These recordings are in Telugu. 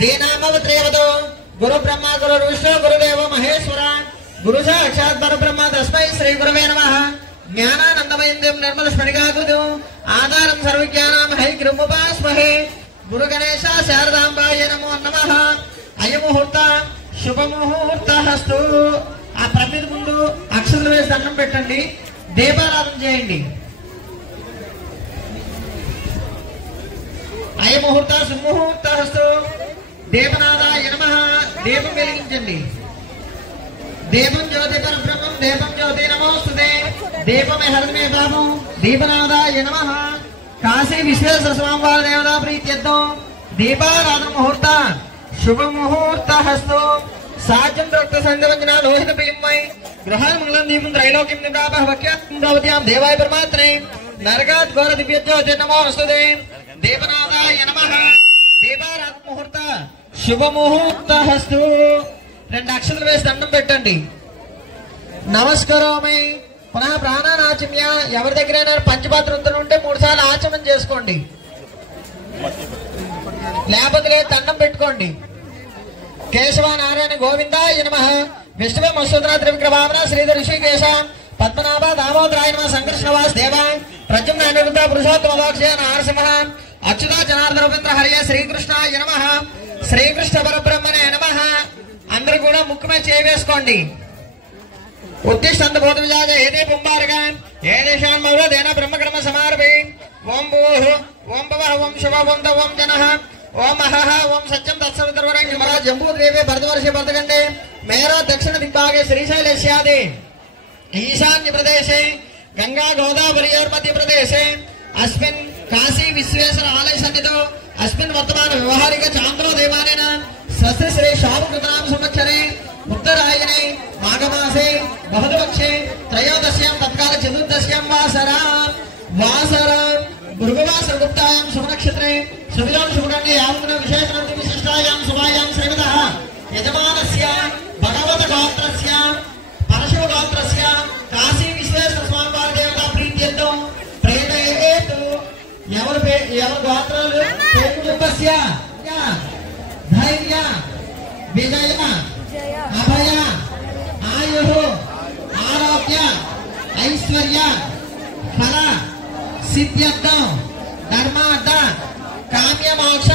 दीनामवत्रेवतो गुरु ब्रह्मा गुरु विष्णु गुरुदेव महेश्वर गुरु साक्षात् परब्रह्म तस्मै श्री गुरवे नमः। ज्ञानानंदमयं निर्मल स्फटिकाकृतिं आधारं सर्वज्ञानां हयग्रीवमुपास्महे। गुरु गणेश शारदांबाय नमो नमः। अयमुहूर्त शुभमुहूर्तस्तु। ఆ ప్రమిద ముందు అక్షతలు వేసి దండం పెట్టండి, దీపారాధన చేయండి। అయముహూర్త శుభముహూర్తస్తు। దేవనాథాయ నమః। దీపం వెలిగించండి। దీపం జ్యోతి పరబ్రహ్మం దీపం జ్యోతి నమోస్తుతే। దీపమే హరమే పాపం దీపనాథాయ నమః। కాశీ విశ్వేశ్వర స్వామివారి దేవతా ప్రీత్యర్థం దీపారాధన ముహూర్త శుభముహూర్తస్తు। साज्यं रक्त संगवंजना लोहित प्रियमय ग्रहान मंगलम दीपं त्रैलोक्यं निप्रापः वक्यात्म भवत्यां देवाय परमात्मने नरकात् घोर दिव्यज्योति नमोस्तुते। देवनाथाय नमः। దీపారాధన ముహూర్త శుభముహూర్తస్తు। రెండు అక్షతలు వేసి దండం పెట్టండి। నమస్కారమే పునః ప్రాణానాచమ్య। ఎవరి దగ్గరైనా పంచపాత్ర ఉంటే 3 సార్లు ఆచమనం చేసుకోండి, లేకపోతే దండం పెట్టుకోండి। केशव नारायण गोविंदाय नमः। विष्णु मसूदना त्रिविक्रमावना श्रीधर ऋषिकेश पद्मनाभ दामोदराय नमः। संकर्षण वासुदेव प्रद्युम्न अनिरुद्ध पुरुषोत्तम मोक्षय नरसिंह अच्युत जनार्दन रवींद्र हरिय श्रीकृष्णाय नमः। श्रीकृष्ण परब्रह्मणे नमः। अंदरू కూడా ముక్కు మీద చేయి వేసుకోండి। ఉద్దిష్టంత బోధ విజాయ ఏదే పుంబారగా ఏదేశాన్ మౌరదేన బ్రహ్మకర్మ సమారభే। ఓం భూః ఓం భవః ఓం శుభః ఓం తవం జనః ओम अहह ओम सत्यम तत्सवितुर्वरेण्यं महाराज जम्बूद्वीपे भरतवर्षे भरतखंडे मेरा दक्षिण दिग्भागे श्रीशैलस्यादि ईशान्य प्रदेशे गंगा गोदावरी और मध्य प्रदेशे अस्मिन् काशी विश्वेश्वर आलय सन्निधौ अस्मिन् वर्तमान व्यवहारिक चान्द्रोदयमानेन स्वस्य श्री शावकृतनाम संवत्सरे उत्तरायणे माघमासे बहुलपक्षे त्रयोदश्यां तत्काल चतुर्दश्यां वासरा भृगुवासर गुप्तायां शुभनक्षत्रे सुविलोन शुभगण्ये यावन्न विशेषणं विशिष्टायां शुभायां श्रीमतः यजमानस्य भगवत गोत्रस्य परशुव गोत्रस्य काशी विश्वेश्वर स्वामिवारि देवता प्रीत्यर्थं प्रेरयेतु। ఎవరు గోత్రాలు పేరుపస్య ధైర్య విజయ అభయ ఆయుః ఆరోగ్య ఐశ్వర్య ఫల सिद्ध्यर्थं धर्मार्थ काम्य मोक्ष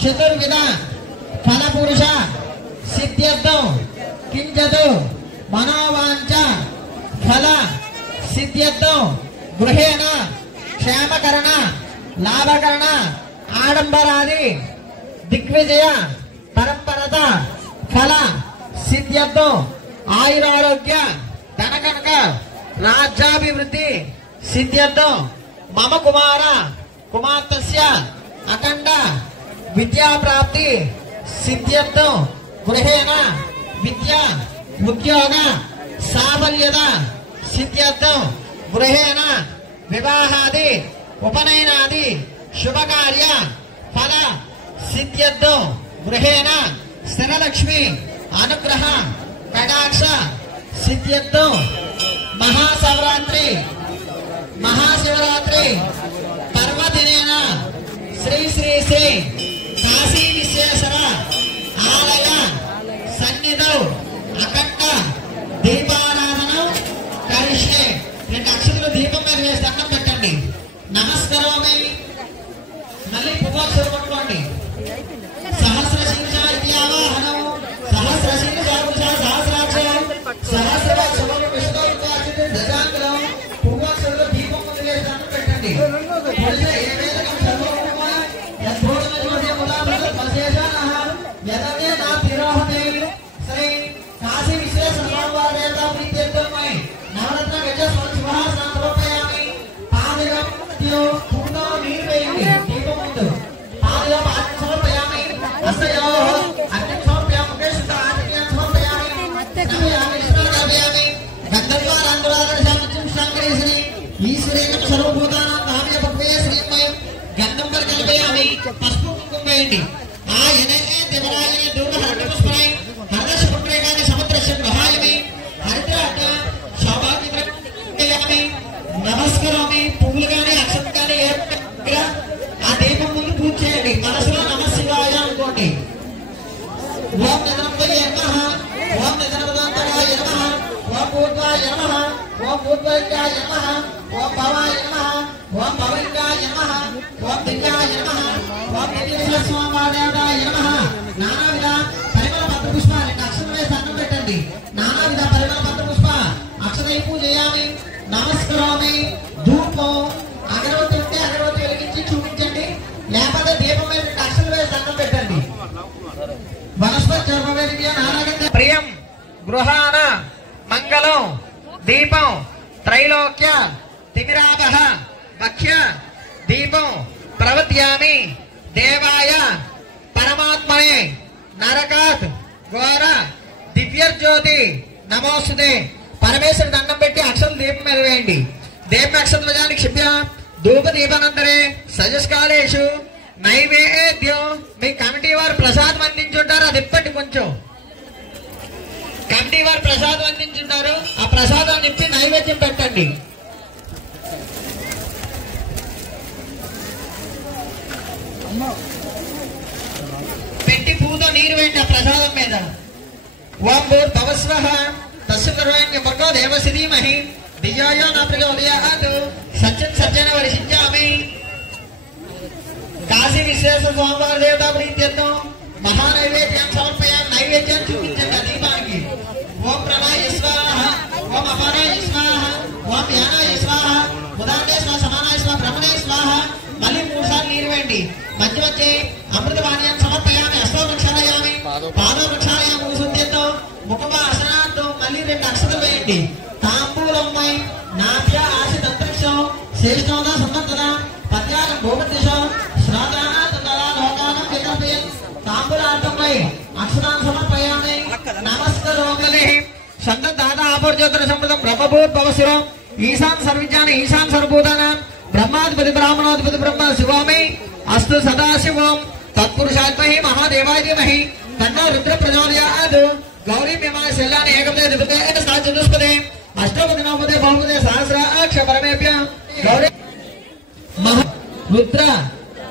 चतुर्विध फल पुरुष सिद्ध्यर्थं किंचतु मनोवांच फल सिद्ध्यर्थं गृहेण क्षेमकरण लाभकरण आडंबरादि दिग्विजय परंपरत फल सिद्ध्यर्थं आयुरारोग्य धनकनक राज्याभिवृद्धि सिद्ध्यर्थं मम कुमार कुमार्तस्य अखंड विद्या प्राप्ति सिद्ध्यर्थं गृहेण विद्या उद्योग साफल्यत सिद्ध्यर्थं गृहेण विवाहादि उपनयनादि शुभ कार्य फल सिद्ध्यर्थं गृहेण स्थिरलक्ष्मी अनुग्रह कटाक्ष सिद्ध्यर्थं महाशिवरात्रि पर्वदिनेन श्री श्री श्री काशी विश्वेश्वर आलय सन्निधौ अखंड दीपाराधनं करिष्ये। రెండు అక్షతలు దీపం మీద వేసి దండం పెట్టండి। నమస్కారమే మళ్ళీ పువ్వు పట్టుకోండి। సహస్ర శీర్ష ఇత్యావాహనం సహస్ర శీర్ష పురుష సహస్రాక్ష సహస్రవాక్ష విష్ణు దశాంగలం పువ్వు దీపం ముందు వేసి దండం పెట్టండి। काशी विश्वेश्वर स्वामिवारि देवता प्रीत्यर्थमय नवरत्न गज सुभाषण समर्पयामि। पादयोः पूर्णो नीरु वेयंడి దీపం ముందు पादयोः पादं समर्पयामि। हस्तयोः अर्घ्यं समर्पयामि। मुखे शुद्ध आचमनीयं समर्पयामि। नमयामि स्नापयामि। गन्धर्वारान्दरादर्शं शङ्करेश्वरी ईश्वरेण सर्वभूतानां नाम्य भगवे श्रीमय गन्धं कल्पयामि। पసుపు కుంకుమ వేయండి। ఆయనే దేవరాయనే దుర్గహరణ పుష్పై హరదశ పుత్రేగాని సముద్రస్య గ్రహాయమి హరిద్రాట సౌభాగ్యమే నమస్కారమి। పువ్వులు గాని అక్షతలు గాని ఆ దీపం ముందు పూజ చేయండి। మనసులో నమః శివాయ అనుకోండి। ఓం భూత్వలింగాయ నమః ఓం భవాయ నమః ఓం భవలింగాయ నమః ఓం దివ్యాయ నమః ఓం దివ్యేశ్వర స్వామివారాయ నమః. నానావిధ పరిమళ పత్ర పుష్పాలు అక్షరమే దండం పెట్టండి. నానావిధ పరిమళ పత్ర పుష్ప అక్షరై పూజయామి నమస్కరోమి. ధూపం అగరవత్తి ఉంటే అగరవత్తి వెలిగించి చూపించండి, లేకపోతే దీపం మీద అక్షరం వేసి దండం పెట్టండి. వనస్పతి ప్రియం గృహాన మంగళం దీపం త్రైలోక్య తిమిరాభ భక్ష్య దీపం ప్రవద్యామి దేవాయ పరమాత్మనే నరకాత్ ఘోర దివ్యజ్యోతి నమోస్తుతే. పరమేశ్వరుడు దండం పెట్టి అక్షరం దీపం మీద వేయండి. దీపం అక్షర ధ్వజాన్ని క్షిప్య ధూప దీపానంతరే సజస్కాలేషు నైవేద్యం. మీ కమిటీ వారు ప్రసాదం అందించుంటారు, అది ఇప్పటి కొంచెం కమిటీ వారు ప్రసాదం అందించుంటారు, ఆ ప్రసాదాన్ని ఇప్పి నైవేద్యం పెట్టండి. పెట్టి పూతో నీరు వేయండి ఆ ప్రసాదం మీద. ఓం భూర్ భవస్వః తస్య కరుణ్యమర్గో దేవస్య ధీమహి ధియాయో న ప్రచోదయాత్. సత్యం సత్యన వర్షించామి. కాశీ విశ్వేశ్వర స్వామివారి దేవతా ప్రీత్యర్థం మహానైవేద్యాన్ని సమర్పయామి. నైవేద్యాన్ని చూపించండి దీపానికి. ఓం ప్రణాయ స్వాహ ఓం అపానాయ స్వాహ ఓం యానాయ స్వాహ ఉదానే స్వాహ సమానాయ స్వాహ బ్రహ్మణే స్వాహ. మళ్ళీ 3 సార్లు నీరు వేయండి. మధ్య మధ్య అమృత పానీయాన్ని సమర్పయామి. అష్టోపక్షాలయామి పాదోపక్షాలయామి శుద్ధితో ముఖమాసనార్థం మళ్ళీ 2 అక్షతలు వేయండి. తాంబూలమ్మై నాభ్య ఆశ అంతరిక్షం శేషోద సమ్మతద పద్యాగం భూమతిశం తాంబూలార్థమై అక్షరాన్ని సమర్పయామి. నమస్కరోమి. సంతదాత ఆపర్జ్యోతిర సంప్రదం బ్రహ్మభూర్భవశిరం ఈశాన్ సర్విజ్ఞాన ఈశాన్ సర్వభూతానాం బ్రహ్మాధిపతి బ్రాహ్మణోధిపతి బ్రహ్మ శివామి అస్తు సదాశివం తత్పురుషాత్మహి మహాదేవాయ ధీమహి తన్నో రుద్ర ప్రచోదయాత్. గౌరీ మేమా శల్యాని ఏకపదే ద్విపదే చతుష్పదే అష్టపది నవపదే బహుపదే సహస్రాక్ష పరమేభ్య గౌరీ మహా రుద్ర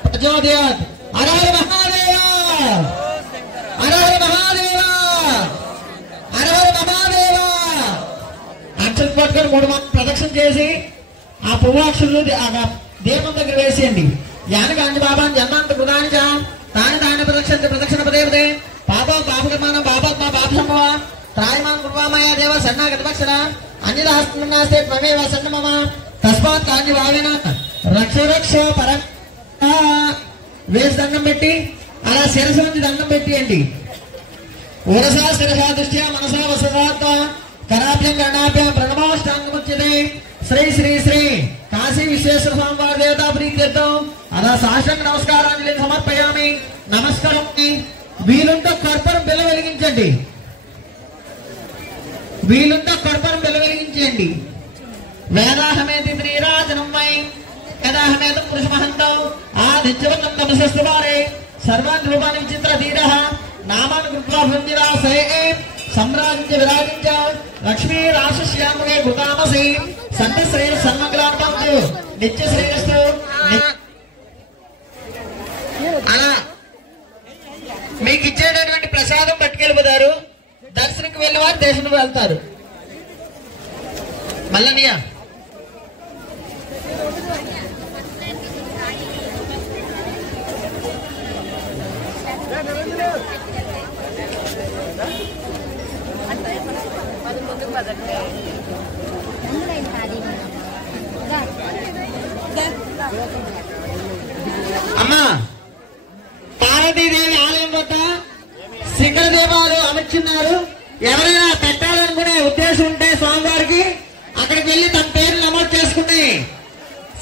ప్రచోదయాత్. హర హర మహాదేవ హర హర మహాదేవ హర హర మహాదేవ. అక్షరం పట్టుకొని 3 మార్లు ప్రదక్షిణ చేసి ఆ పువ్వాక్షులు దీపం దగ్గర వేసేయండి. యానకాంజి బాబాన్ జన్మాంత కృతాని తాని దాని ప్రదక్షిణ పదే పాపం పాపకమానం పాపాత్మ పాపసంభవ త్రాయమాన్ కుర్వామయ దేవ సన్నాగతపక్షర అన్యదాస్తే త్వమేవ సన్నమమ తస్మాత్ కాంజి భావేన రక్ష రక్ష పర వేసి దండం పెట్టి అలా శిరసు నుంచి దండం పెట్టియండి. ఉరసా శిరసా దృష్ట్యా మనసా వసతాత్మ కరాభ్యం గణాభ్యం ప్రణమాష్టాంగముచ్యతే. శ్రీ శ్రీ శ్రీ కాశీ విశ్వేశ్వర స్వామివారి దేవతా ప్రీత్యర్థం అలా సాష్టాంగ నమస్కారాన్ని సమర్పయామి. నమస్కారం. వీలుంటే కర్పూరం బిల్ల వెలిగించండి. వీలుంటే కర్పూరం బిల్ల వెలిగించండి. వేదాహమేతి శ్రీరాజనమై యదాహమేతం పురుషమహంతం ఆదిత్యవన్నం తమసస్తువారే సర్వాన్ రూపాన్ని విచిత్ర ధీర నామాన్ కృత్వా భృంజిరాసే సమ్రాజ్య విరాజించ లక్ష్మీ రాశశ్యాముగే భూతామసి సంత శ్రేయ సన్మంగళార్థం నిత్య శ్రేయస్సు. అలా మీకు ఇచ్చేటటువంటి ప్రసాదం పట్టుకెళ్ళిపోతారు. దర్శనకు వెళ్ళి వారు దేశంలో వెళ్తారు. మల్లనియా అమ్మా పార్వతీదేవి ఆలయం వద్ద శిఖర దీపాలు అమర్చున్నారు. ఎవరైనా పెట్టాలనుకునే ఉద్దేశం ఉంటే స్వామివారికి అక్కడికి వెళ్ళి తన పేరు నమోదు చేసుకుని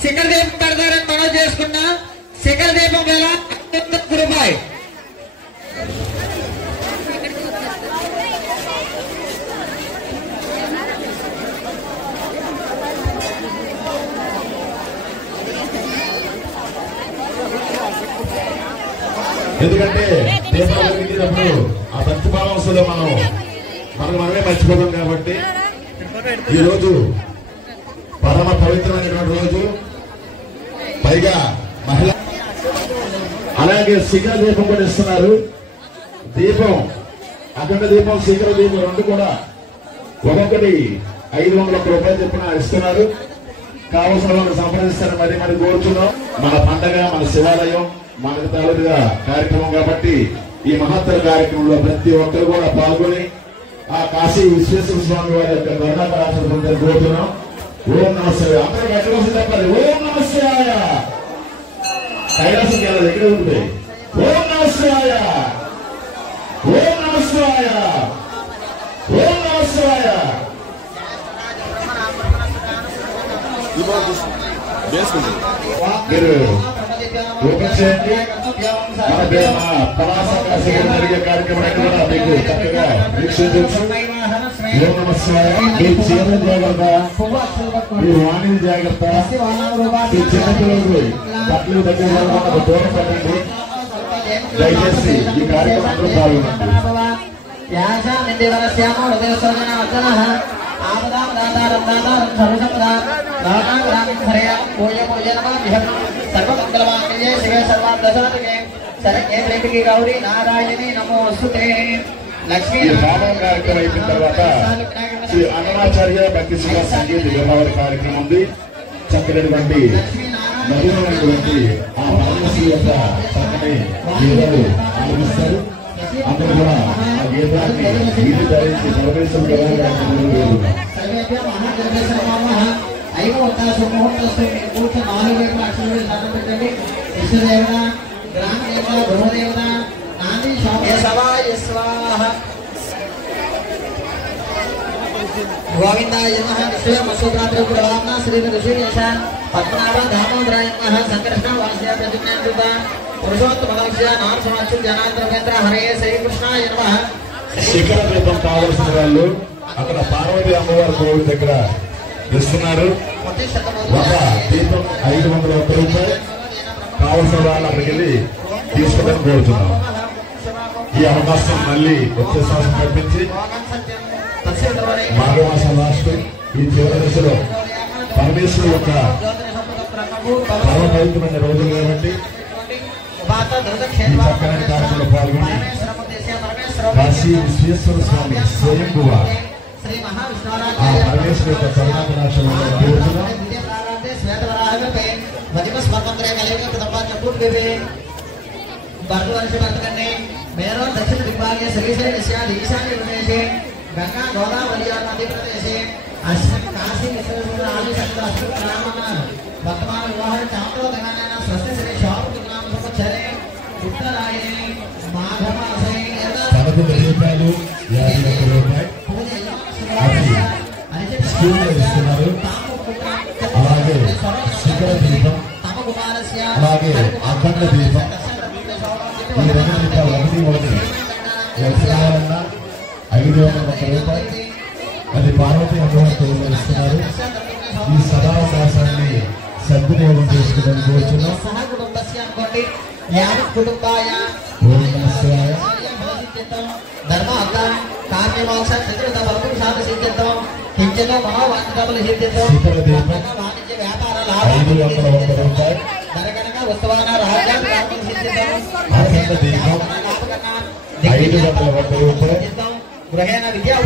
శిఖర దీపం పెడతారని మనవి చేసుకున్నా. శిఖర దీపం వేళ రూపాయి. ఎందుకంటే దీపాలు వెలిగినప్పుడు ఆ భక్తి భావం వస్తుందో మనమే మర్చిపోతాం. కాబట్టి ఈ రోజు పరమ పవిత్రమైనటువంటి రోజు. పైగా మహిళ అలాగే శిఖర దీపం కూడా ఇస్తున్నారు. దీపం అఖండ దీపం శిఖర దీపం 2 కూడా ఒక్కొక్కటి 501 రూపాయలు చెప్పిన ఇస్తున్నారు. కావలసిన వాళ్ళు సంప్రదిస్తారని మరి కోరుతున్నాం. మన పండగ, మన శివాలయం, మనకు తాలూకుగా కార్యక్రమం కాబట్టి ఈ మహత్తర కార్యక్రమంలో ప్రతి ఒక్కరు కూడా పాల్గొని ఆ కాశీ విశ్వేశ్వర స్వామి వారి యొక్క కరుణాకరాశం కోరుతున్నాం. ఓం నమస్తే. అందరూ ఎక్కడ వస్తుంది చెప్పాలి. ఓం నమస్తే. కైలాసం వెళ్ళాలి, ఎక్కడ ఉంది. ఓం నమస్తే. ఓం నమస్తే. ఓం నమస్తే. మీరు చూపించండి. మన పలాస కాశీలో జరిగే కార్యక్రమాన్ని కూడా మీకు చక్కగా వీక్షించవచ్చు. ఓం నమస్తే. మీరు చీరలు జాగ్రత్త, మీరు వాణిని జాగ్రత్త, మీ చిన్నపిల్లలు బట్టలు దగ్గర దూరం పెట్టండి. దయచేసి ఈ కార్యక్రమంలో పాల్గొనండి. గౌరీ నారాయణి నమోస్తుతే. లక్ష్మీ భావం కార్యక్రమం అయిపోయిన తర్వాత శ్రీ అన్నమాచార్య భక్తి శివ సంగీత విభావాల కార్యక్రమం ఉంది. చక్కనటువంటి మధురమైనటువంటి ఆ పరమశివ యొక్క చక్కని గీతాలు ఆలపిస్తారు. అందరూ కూడా ఆ గీతాన్ని గీత ధరించి పరమేశ్వరుడు గోవిందాయ నమః. విశ్వమసూత్రాత్ర పురవామ శ్రీ ఋషికేశ పద్మనాభ దామోదరాయ నమః. సంకృష్ణ వాస్య ప్రతిజ్ఞాకృత పురుషోత్తమస్య నామసమాక్షు జనాంతరేంద్ర హరే శ్రీకృష్ణాయ నమః. శిఖర దీపం కావలసిన వాళ్ళు అక్కడ పార్వతీ అమ్మవారి కోవిల్ దగ్గర ఇస్తున్నారు. ఒక దీపం 501 రూపాయలు. కావలసిన వాళ్ళు అక్కడికి వెళ్ళి తీసుకోవడానికి కోరుతున్నాం. ఈ అవకాశం మళ్ళీ వచ్చే సంవత్సరం కల్పించి మాఘమాసం లాస్ట్ ఈ చివరి దశలో పరమేశ్వరు యొక్క పరమ పవిత్రమైన రోజులు కాబట్టి ఈ చక్కని కార్యక్రమంలో పాల్గొని కాశీ విశ్వేశ్వర స్వామి స్వయంభువ ఆ పరమేశ్వరు యొక్క కరుణాకటాక్షంలో కోరుతున్నాం. మేరో దక్షిణ దిగ్భాగే శ్రీశైలస్యాది ఈశాన్య ప్రదేశే గంగా గోదావరి నదీ ప్రదేశే అస్మిన్ కాశీ విశ్వేశ్వర ఆది శంకర అశ్వత రామన వర్తమాన వివాహ చాంద్రోదగాన స్వస్తి శ్రీ శోభనామ సంవత్సరే ఉత్తరాయణే మాఘమాసే రూపాయలు 51 రూపాయలు స్కూల్లో ఇస్తున్నారు. అలాగే శిఖర దీపం, అలాగే అఖండ దీపం ఈ 2 రూపాయలు 1 ఎక్స్ట్రాలన్నా 501 రూపాయలు. అది పార్వతీ అమ్మవారి ఇస్తున్నారు. ఈ సదావకాశాన్ని సద్వినియోగం చేసుకోవడానికి కోరుతున్నాం. ఓం నమస్తే. ధర్మ కార్యమోక్ష చతుర్థ బలపురుషాద సిద్ధిత్వం కించన మనోవాంఛనములు సిద్ధిత్వం శిఖర దీపం వాణిజ్య వ్యాపార 501 రూపాయలు. ధనగణక వస్తువాన రాజ్యాన్ని సిద్ధిత్వం అఖండ దీపం 501 రూపాయలు. గృహేణ విద్యా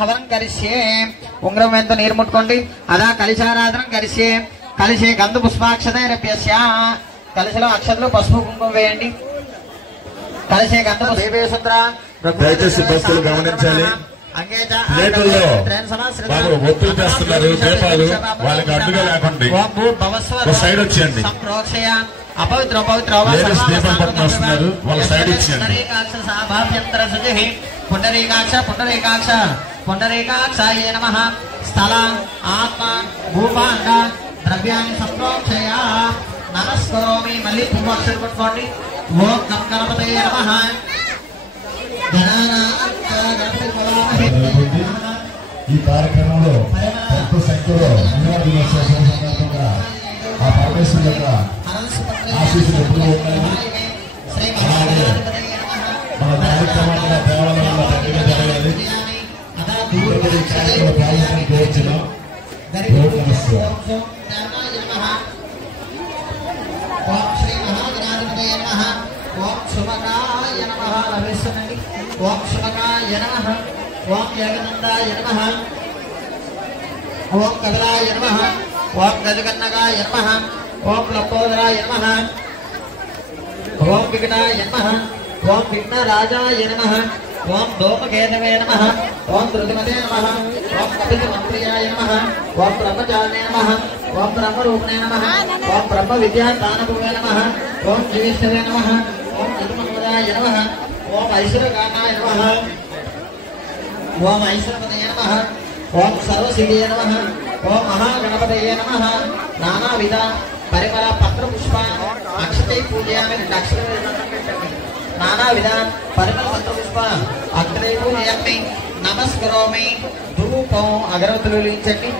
హవనం కరిష్యే. ఉంగరం ఎంతో నీరు ముట్టుకోండి. అదా కలిశారాధనం కరిష్యే. కలిసి గంధ పుష్పాక్షతైరప్యస్య. కలిసిలో అక్షతలు పసుపు కుంకుమ వేయండి. కలిసే గంధ దేవేశుద్ర. దయచేసి భక్తులు గమనించాలి. ప్లేట్లలో బాబు ఒత్తులు చేస్తున్నారు దీపాలు. వాళ్ళకి అడ్డుగా లేకుండా ఒక సైడ్ వచ్చేయండి. అపవిత్ర లేడీస్ దీపం పట్టుకుని వస్తున్నారు, వాళ్ళ సైడ్ ఇచ్చేయండి. పుండరీకాక్ష పుండరీకాక్ష పుండరీకాక్షాయ నమః. స్థల ఆత్మ భూపాండ ద్రవ్యాన్ని సంప్రోక్షయ నమస్కరోమి. మళ్ళీ పువ్వాక్షలు పట్టుకోండి. ఓం గణపతయే నమః. ఈ కార్యక్రమంలో పెద్ద సంఖ్యలో సందర్భంగా ఆ పరమేశ్వరు యొక్క ఆశీస్సులు ఎప్పుడు ఉన్నాయి. అలాగే మన కార్యక్రమాల్లో దేవాలయంలో పండుగ జరగాలి. ఈ కార్యక్రమంలో పాల్గొని కోరుచున్నాం. ఓం నమస్తే. ఓం శ్రీ మహాగణాధిపతయే నమః. ఓం శుభకాయ నమః. లభిస్తుందండి. ఓం శుభకాయ నమః. ఓం జగనందాయ నమః ఓం కదలాయ నమః ఓం గజకన్నగాయ నమః ఓం లంబోదరాయ నమః ఓం విఘ్నాయ నమః ఓం విఘ్నరాజాయ నమః ఓం ధూమకేతవే నమః ఓం ధృతిమతే నమః ఓం కపిలమంత్రియాయ నమః ఓం బ్రహ్మచారిణే నమః ఓం బ్రహ్మరూపిణే నమః ఓం బ్రహ్మ విద్యాదానభూవే నమః ఓం శ్రీవిష్ణవే నమః ఓం చతుర్మదాయ నమః ఓం ఐశ్వర్యకారణాయ నమః ఓం ఐశ్వర్యపదయే నమః ఓం సర్వసిద్ధయే నమః ఓం మహాగణపతయే నమః నానావిధ పరిమళ పత్ర పుష్ప అక్షతై పూజయామి నానావిధ పరిమళ పత్ర పుష్ప అక్షతై పూజయామి నమస్కరోమి ధూపం అగరవత్తులు వెలిగించండి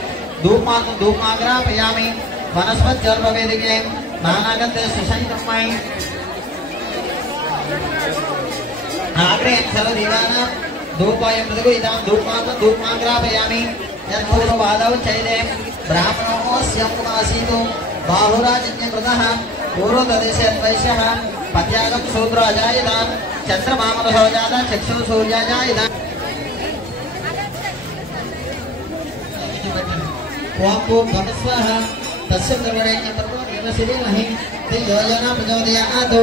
ధూమాగ్రాపయామి వనస్పత్యర్పవేదికే నానాగంధ సుసంతమై ఆగ్రహం సర్వదీవాన ధూపాయ మృదుగు ఇదాం ధూమాగ్రాపయామి యత్పూర్వవాదౌ చైదే బ్రాహ్మణోస్యముమాసీతో బాహురాజన్యకృతః పూర్వతదేశేద్వైశ్యः పద్యాగం శూద్రో అజాయతాం చంద్రమామనసో జాత చక్షు సూర్యాజాయతాం ఓం ఓం భగస్వాహ తస్య ద్రవణేన పర్వో దేవశిరేమహి తే యోజనా ప్రచోదయాత్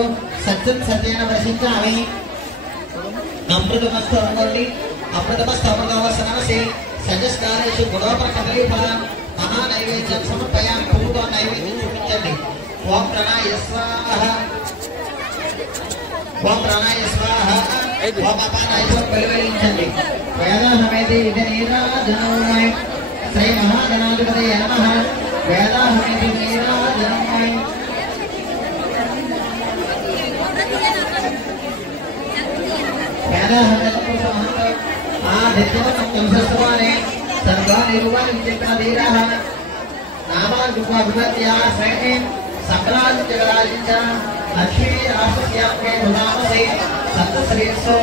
సత్యం సత్యేన ప్రసిద్ధామి అమృతమస్తోర్మోడి అమృతమస్తోర్మోవసనాసి సజస్కారేషు గుణోపర కదలీఫల మహానైవేద్యం సమర్పయామి పూర్వ నైవేద్యం చూపించండి ఓం ప్రణాయ స్వాహ ఓం ప్రణాయ స్వాహ ఓం అపానాయ వెలువరించండి వేదాహమేది ఇది నీరాజనమయ శ్రీ మహాగణాధిపతయ నమః వేదాహమేది నీరాజనమయ ఆదిత్యవనే సర్వానిరువానిచిత్రధీరః నామాగుపవిద్యా శ్రేణి సకలాది జగరాజించ లక్ష్మీ రాష్ట్రస్యాకే భుజామసే సత్తశ్రేయస్సు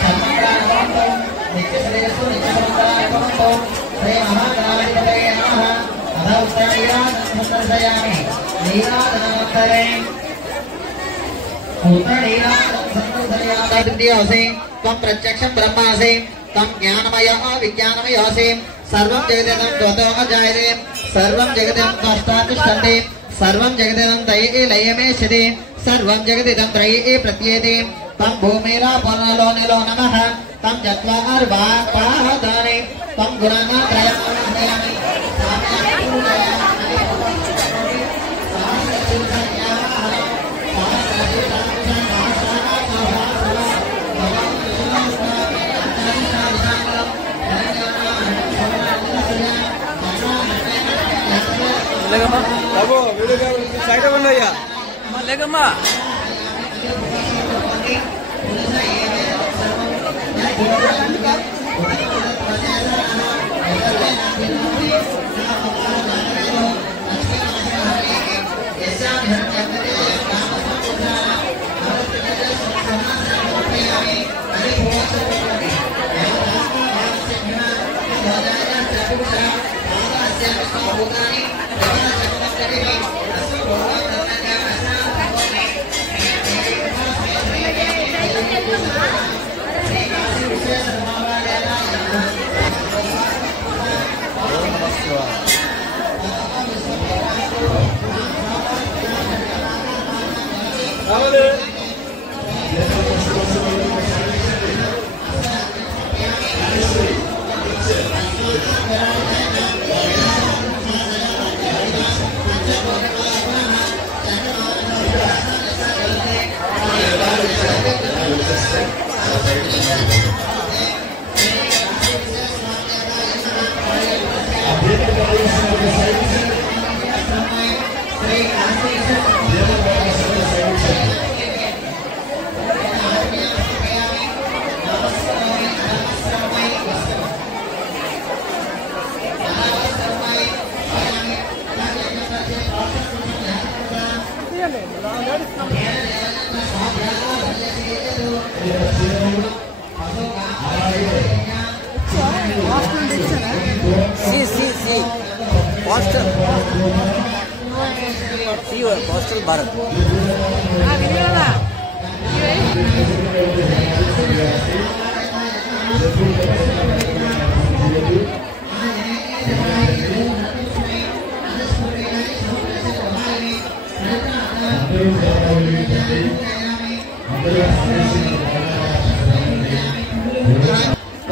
సర్వప్రాణవంతో నిత్యశ్రేయస్సు నిత్యసంతరాయవంతో శ్రీ మహాగణాధిపతయే నమః అధౌత్తరీయామి నీరాజనవంతరే त्वं प्रत्यक्षं ब्रह्मासि त्वं ज्ञानमयः विज्ञानमयोऽसि सर्वं जगदिदं त्वतो अजायते सर्वं जगदिदं त्वष्टातिष्ठन्ति सर्वं जगदिदं त्रयी लयमेष्यति सर्वं जगदिदं त्रयी प्रत्येति त्वं भूमिरापनलो निलो नमः त्वं चत्वारपादानि त्वं गुणात्रयामि లేకమ్మా బాబు వీడియో సైడ్ ఇవ్వండి అయ్యా లేకమ్మా हॉस्टल भारत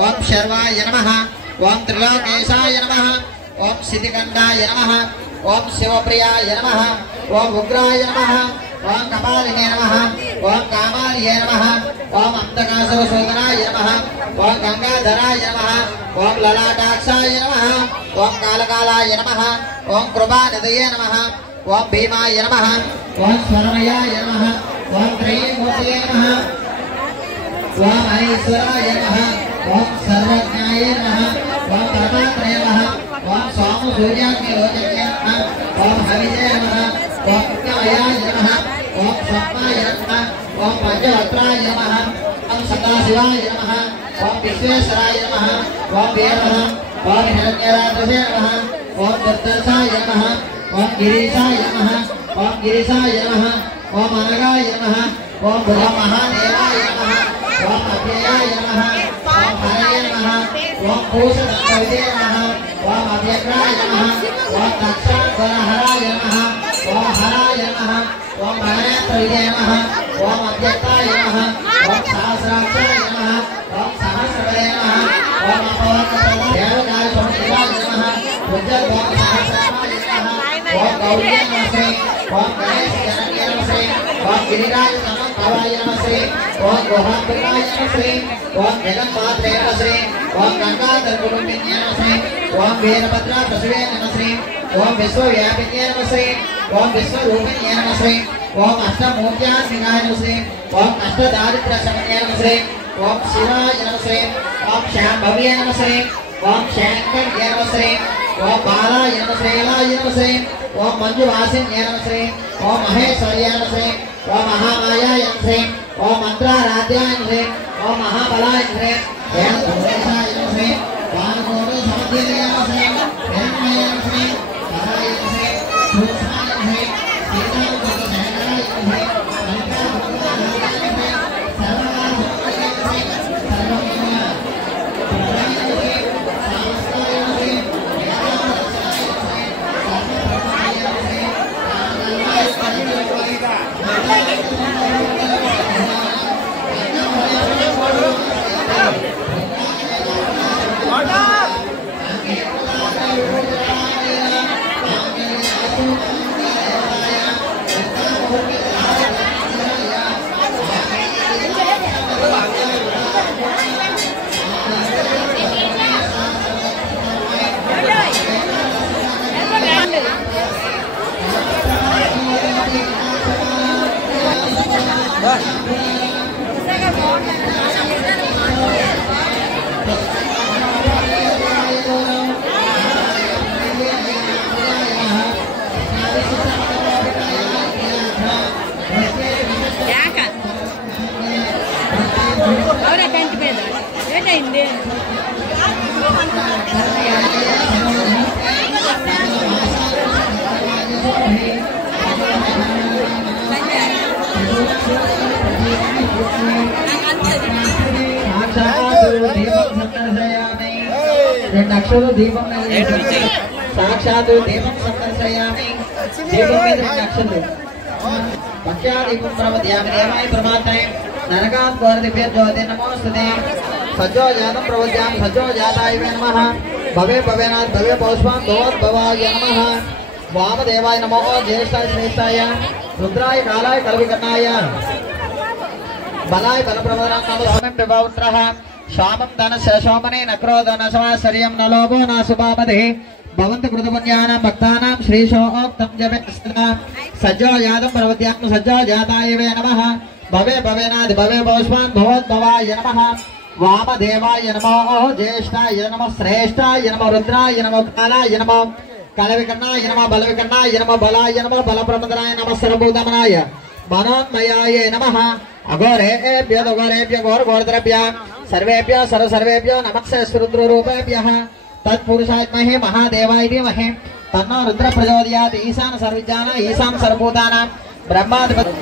ఓం శర్వాయ నమః ఓం త్రిలోకేశాయ నమః ఓం సిద్ధికంఠాయ నమః ఓం శివప్రియాయ నమః ఓం ఉగ్రాయ నమః ఓం కపాలినే నమః ఓం కామార్యే నమః ఓం అంతకాసురశోధనాయ నమః ఓం గంగాధరాయ నమః ఓం లలాటాక్షాయ నమః ఓం కాలకాలాయ నమః ఓం కృపానిధయే నమః ఓం భీమాయ నమః ఓం స్వరమయాయ నమః ఓం త్రయీమూర్తయే నమః ఓం ఐశ్వరాయ నమః ఓం సర్వజ్ఞాయ నమః ఓం పరమాత్మనే నమః ఓం సోమ సూర్యాగ్నిలోచనాయ నమః ఓం హవిజయ నమః ఓం పుణ్యమయాయ నమః ఓం స్వప్నాయ నమః ఓం పంచవక్త్రాయ నమః ఓం సదాశివాయ నమః ఓం విశ్వేశ్వరాయ నమః ఓం వీరమః ఓం హిరణ్యరాజసే నమః ఓం దుర్దర్శాయ నమః ఓం గిరీశాయ నమః ఓం గిరీశాయ నమః ఓం అనగాయ నమః ఓం భుజమహాదేవాయ నమః ఓం అవ్యయాయ నమః ఓం హరయ నమః ఓం భూషణకవిదే నమః ఓం అవ్యగ్రాయ నమః ఓం దక్షాధ్వరహరాయ నమః ఓం హరాయ నమః ఓం మహనేత్రవిదే నమః ఓం అవ్యక్తాయ నమః ఓం సహస్రాక్షాయ నమః ఓం సహస్రవదే నమః ఓం అపవర్గదేవకాయ సమశివాయ నమః ఉజ్జల్ ఓం సహస్రాయ నమః ఓం గౌరీ నమస్తే ఓం గణేశ జనన్య నమస్తే ఓం గిరిరాజ సమభవాయ నమస్తే ఓం గుహాంబికాయ నమస్తే ఓం జగన్మాత్రే నమస్తే ఓం గంగాధర కుటుంబిన్య నమస్తే ఓం వీరభద్ర ప్రసవే నమస్తే ఓం విశ్వవ్యాపిన్య నమస్తే ఓం విశ్వరూపిణ్య నమస్తే ఓం అష్టమూర్త్యాత్మికాయ నమస్తే ఓం అష్టదారిద్ర్య శమన్య నమస్తే ఓం శివాయ నమస్తే ఓం శాంభవ్య నమస్తే ఓం శాంకర్య నమస్తే ఓం బాలాయ నమస్తే నమస్తే ఓం మంజువాసిన్య నమస్తే ఓం మహేశ్వర్య నమస్తే ఓం మహామాయాయ నమస్తే ఓం మంత్రారాధ్యాయ నమస్తే ఓం మహాబలాయ నమస్తే ఓం భువనేశాయ నమస్తే ఓం కోటి సమర్థినే నమస్తే హిరణ్మయ నమస్తే పరాయ నమస్తే సూక్ష్మాయ నమస్తే శ్రీరామచంద్ర శేఖరాయ నమస్తే సంతాపరాయ నమస్తే సర్వకాల నమస్తే సర్వమయ పరాయ నమస్తే సామస్తాయ నమస్తే ahora acá en Tibet, ¿qué inde? అక్షరు దీపం సాక్షాత్ దీపం సందర్శయామి దీపం మీద రెండు అక్షరులు పక్షాదీపం ప్రవద్యామి దేవాయ ప్రమాత్రే నరకాత్ ఘోరదిభ్య జ్యోతి నమోస్తుతే సజ్జో జాతం ప్రవద్యామి సజ్జో జాతాయ నమః భవే భవేనాథ్ భవే పౌష్పాం భవోద్భవాయ నమః వామదేవాయ నమో జ్యేష్ఠాయ శ్రేష్ఠాయ రుద్రాయ కాలాయ కలవికర్ణాయ బలాయ బలప్రవరాం నమః పిబౌత్రః శామం ధనస్య శోమనే నక్రోధన సమాశ్చర్యం న లోభో న సుభామతి భవంత కృతపుణ్యానాం భక్తానాం శ్రీశోక్తం జపేస్తనా సజ్జో జాతం ప్రవద్యాం సజ్జో జాతాయ నమః భవే భవేనాథ్ భవే పౌష్పాన్ భవోద్భవాయ నమః వామదేవాయ నమో జ్యేష్ఠాయ నమః శ్రేష్ఠాయ నమః రుద్రాయ నమః కాలాయ నమః కలవికర్ణాయ నమః బలవికర్ణాయ నమః బలాయ నమః బలప్రమదనాయ నమః సర్వభూతమనాయ మనోన్మయాయ నమః అఘోరేభ్యో ఘోరేభ్యో ఘోరఘోరద్రవ్య सर्वेभ्यः सर्वसर्वेभ्यो नमः रुद्ररूपेभ्यः तत्पुरुषात्महे महादेवाय धीमहि तन्नो रुद्र प्रचोदयात् ईशान सर्वविद्यानां ईशान सर्वभूतानां ब्रह्माधिपति